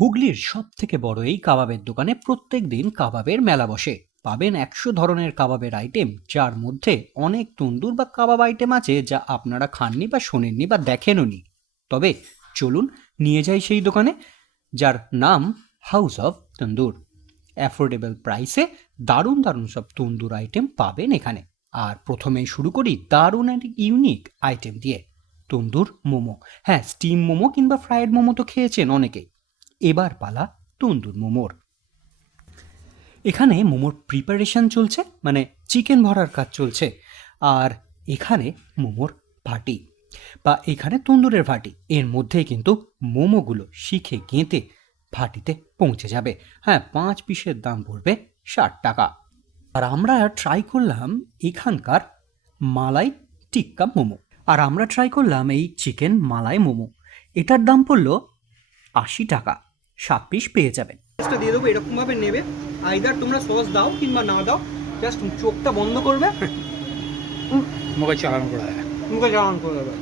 হুগলির সব থেকে বড় এই কাবাবের দোকানে প্রত্যেক দিন কাবাবের মেলা বসে। পাবেন একশো ধরনের কাবাবের আইটেম যার মধ্যে অনেক তন্দুর বা কাবাব আইটেম আছে যা আপনারা খাননি বা শোনেননি বা দেখেনওনি তবে চলুন নিয়ে যাই সেই দোকানে, যার নাম হাউস অফ তন্দুর অ্যাফোর্ডেবল প্রাইসে দারুণ দারুণ সব তন্দুর আইটেম পাবেন এখানে। আর প্রথমেই শুরু করি দারুণ এক ইউনিক আইটেম দিয়ে। তন্দুর মোমো। হ্যাঁ স্টিম মোমো কিংবা ফ্রায়েড মোমো তো খেয়েছেন অনেকেই। এবার পালা তন্দুর মোমোর। এখানে মোমোর প্রিপারেশন চলছে মানে চিকেন ভরার কাজ চলছে, আর এখানে মোমোর ভাটি, বা এখানে তন্দুরের ভাটি। এর মধ্যেই কিন্তু মোমোগুলো শিখে গেঁতে ভাটিতে পৌঁছে যাবে। হ্যাঁ পাঁচ পিসের দাম পড়বে ষাট টাকা। আর আমরা ট্রাই করলাম এখানকার মালাই টিক্কা মোমো। আর আমরা ট্রাই করলাম এই চিকেন মালাই মোমো। এটার দাম পড়ল আশি টাকা। সাত পিস পেয়ে যাবেন। সসটা দিয়ে দেবো এরকমভাবে নেবে। আইদার তোমরা সস দাও কিংবা না দাও জাস্ট চোখটা বন্ধ করবে। মুখে চালান করা যায় মুখে জ্বালান করে দেবে।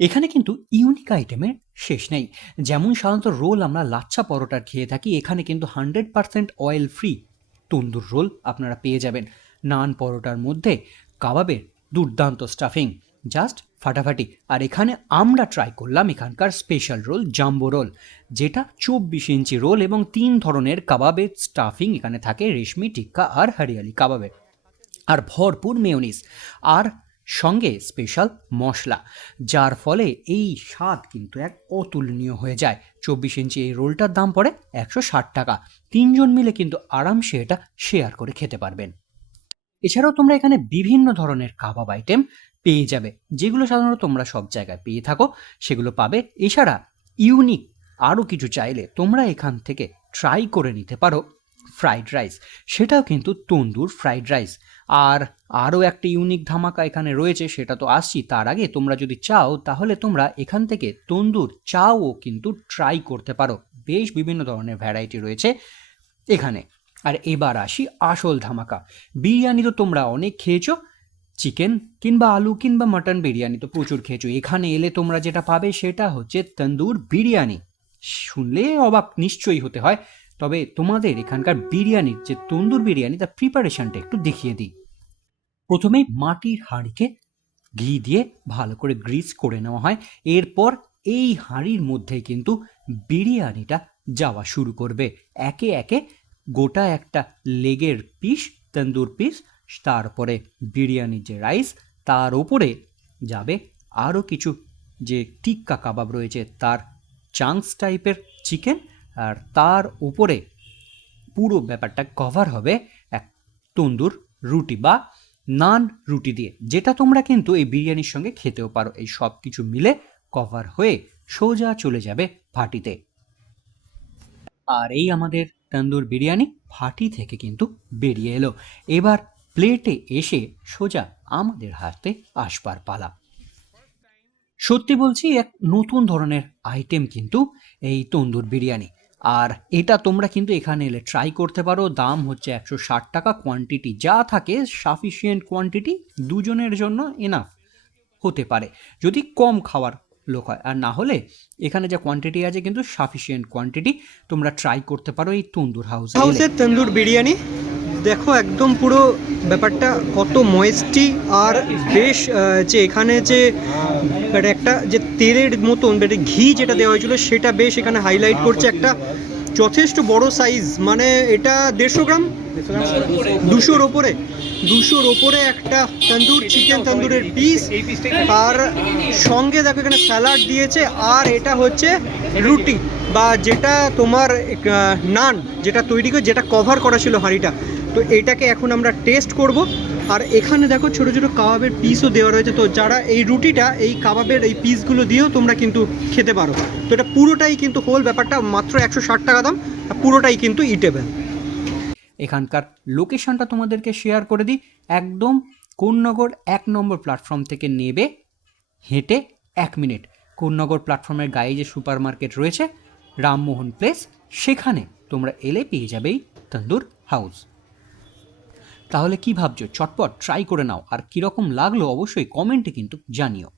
এখানে কিন্তু ইউনিক আইটেমের শেষ নেই। যেমন সাধারণত রোল আমরা লাচ্ছা পরোটার খেয়ে থাকি এখানে কিন্তু hundred percent oil free tandoor roll আপনারা পেয়ে যাবেন। নান পরোটার মধ্যে কাবাবের দুর্দান্ত স্টাফিং জাস্ট ফাটাফাটি। আর এখানে আমরা ট্রাই করলাম এখানকার স্পেশাল রোল জাম্বো রোল যেটা চব্বিশ ইঞ্চি রোল এবং তিন ধরনের কাবাবের স্টাফিং এখানে থাকে, রেশমি, টিক্কা আর হরিয়ালি কাবাবের। আর ভরপুর মেয়নিস আর সঙ্গে স্পেশাল মশলা, যার ফলে এই স্বাদ কিন্তু এক অতুলনীয় হয়ে যায়। চব্বিশ ইঞ্চি এই রোলটার দাম পড়ে একশো ষাট টাকা। তিনজন মিলে কিন্তু আরামসে এটা শেয়ার করে খেতে পারবেন। এছাড়াও তোমরা এখানে বিভিন্ন ধরনের কাবাব আইটেম পেয়ে যাবে, যেগুলো সাধারণত তোমরা সব জায়গায় পেয়ে থাকো, সেগুলো পাবে। এছাড়া ইউনিক আরও কিছু চাইলে তোমরা এখান থেকে ট্রাই করে নিতে পারো ফ্রাইড রাইস সেটাও কিন্তু তন্দুর ফ্রাইড রাইস আর আরও একটা ইউনিক ধামাকা এখানে রয়েছে, সেটা তো আসছি, তার আগে তোমরা যদি চাও, তাহলে তোমরা এখান থেকে তন্দুর চাও কিন্তু ট্রাই করতে পারো। বেশ বিভিন্ন ধরনের ভ্যারাইটি রয়েছে এখানে। আর এবার আসি আসল ধামাকা। বিরিয়ানি তো তোমরা অনেক খেয়েছো, চিকেন কিংবা আলু কিংবা মাটন বিরিয়ানি তো প্রচুর খেয়েছো। এখানে এলে তোমরা যেটা পাবে সেটা হচ্ছে তন্দুর বিরিয়ানি। শুনলে অবাক নিশ্চয়ই হতে হয়, তবে তোমাদের এখানকার বিরিয়ানির যে তন্দুর বিরিয়ানি, তার প্রিপারেশনটা একটু দেখিয়ে দিই। প্রথমে মাটির হাঁড়িকে ঘি দিয়ে ভালো করে গ্রিস করে নেওয়া হয়। এরপর এই হাঁড়ির মধ্যে কিন্তু বিরিয়ানিটা যাওয়া শুরু করবে। একে একে গোটা একটা লেগের পিস, তন্দুর পিস, তারপরে বিরিয়ানির যে রাইস, তার ওপরে যাবে আরও কিছু যে টিক্কা কাবাব রয়েছে, তার চাংস টাইপের চিকেন, আর তার উপরে পুরো ব্যাপারটা কভার হবে এক তন্দুর রুটি বা নান রুটি দিয়ে, যেটা তোমরা কিন্তু এই বিরিয়ানির সঙ্গে খেতেও পারো। এই সব কিছু মিলে কভার হয়ে সোজা চলে যাবে ভাটিতে। আর এই আমাদের তন্দুর বিরিয়ানি ফাটি থেকে কিন্তু বেরিয়ে এলো। এবার প্লেটে এসে সোজা আমাদের হাতে আসবার পালা। সত্যি বলছি, এক নতুন ধরনের আইটেম কিন্তু এই তন্দুর বিরিয়ানি। আর এটা তোমরা কিন্তু এখানে এলে ট্রাই করতে পারো। দাম হচ্ছে একশো ষাট টাকা। কোয়ান্টিটি যা থাকে সাফিসিয়েন্ট কোয়ান্টিটি দুজনের জন্য এনাফ হতে পারে। যদি কম খাওয়ার লোক হয়। আর না হলে এখানে যা কোয়ান্টিটি আছে কিন্তু সাফিসিয়েন্ট কোয়ান্টিটি তোমরা ট্রাই করতে পারো এই তন্দুর হাউস হাউসের তন্দুর বিরিয়ানি, দেখো একদম পুরো ব্যাপারটা কত ময়েস্টি আর বেশ যে এখানে যে মানে একটা যে তেলের মতন মানে ঘি যেটা দেওয়া হয়েছিল সেটা বেশ এখানে হাইলাইট করছে একটা যথেষ্ট বড় সাইজ মানে এটা দেড়শো গ্রাম দুশোর ওপরে দুশোর ওপরে একটা তন্দুর, চিকেন তন্দুরের পিস আর সঙ্গে দেখো এখানে স্যালাড দিয়েছে, আর এটা হচ্ছে রুটি। বা যেটা তোমার নান যেটা তৈরি করে, যেটা কভার করা ছিল হাঁড়িটা। তো এটাকে এখন আমরা টেস্ট করব। আর এখানে দেখো ছোট ছোট কাবাবের পিসও দেওয়া রয়েছে। তো যারা এই রুটিটা, এই কাবাবের এই পিসগুলো দিয়েও তোমরা কিন্তু খেতে পারো। তো এটা পুরোটাই কিন্তু হোল ব্যাপারটা মাত্র একশো ষাট টাকা দাম পুরোটাই কিন্তু ইটেবেল এখানকার লোকেশনটা তোমাদেরকে শেয়ার করে দিই। একদম কোন্নগর এক নম্বর প্ল্যাটফর্ম থেকে নেবে, হেঁটে এক মিনিট কোননগর প্ল্যাটফর্মের গায়ে যে সুপার মার্কেট রয়েছে, রামমোহন প্লেস সেখানে তোমরা এলে পেয়ে যাবেই তন্দুর হাউস তাহলে কি ভাবছ? চটপট ট্রাই করে নাও। আর কীরকম লাগল অবশ্যই কমেন্টে কিন্তু জানিও।